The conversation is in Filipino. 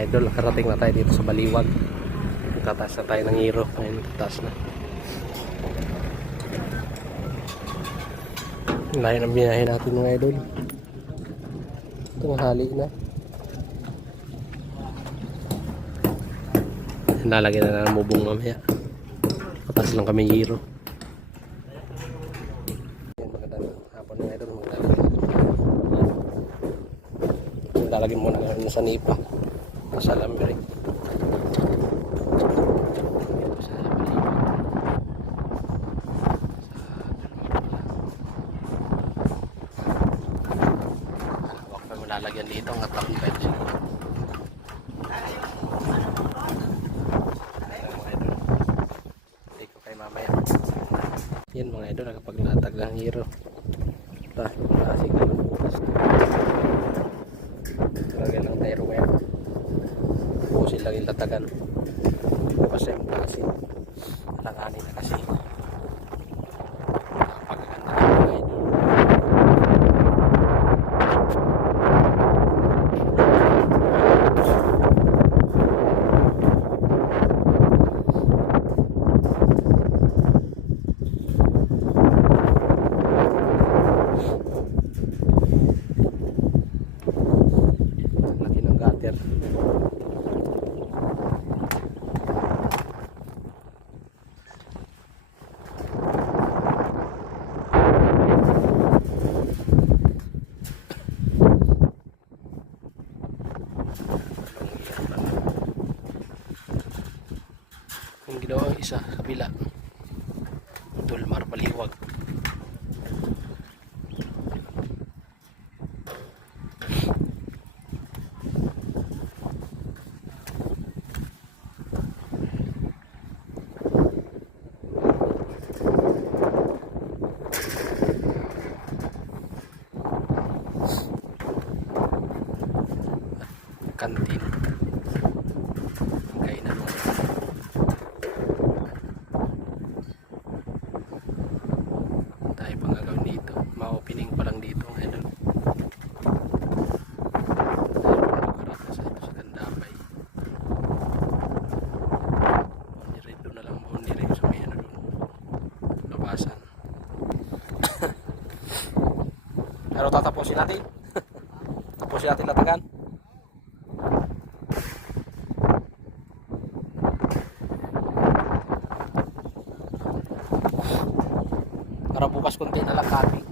Idol, nakarating na tayo dito sa Baliwag. Tataas na tayo ng hero. Ngayon, tataas na. Layo ng binahe natin mga idol. Itong hali na. Lalagyan na ng mubong mamaya. Tataas lang kami hero. Magandang hapon mga idol. Lalagyan muna namin sa nipa. Sa lambre. Lalagyan dito ang atang pet siguro. Hindi ko kay mamaya. Yan mga idol, nakapaglatag ng hero. Ito, klasik naman bukas. Lagyan ng tire wire. Pusin lang yung latagan. Bukas yung klasik. Alakanin na kasi. Nakapagaganda ng mga idol. Yung ginawa isa sa kabila Tulmar Baliwag. Kantin kainan mo tayo pang gagawin dito, ma-opening pa lang dito ngayon. Tayo sa ito sa Gandapay niredo na lang mo niredo sa may ano doon labasan. Pero tatapusin natin tapusin natin latagan para bukas konti na lang kami.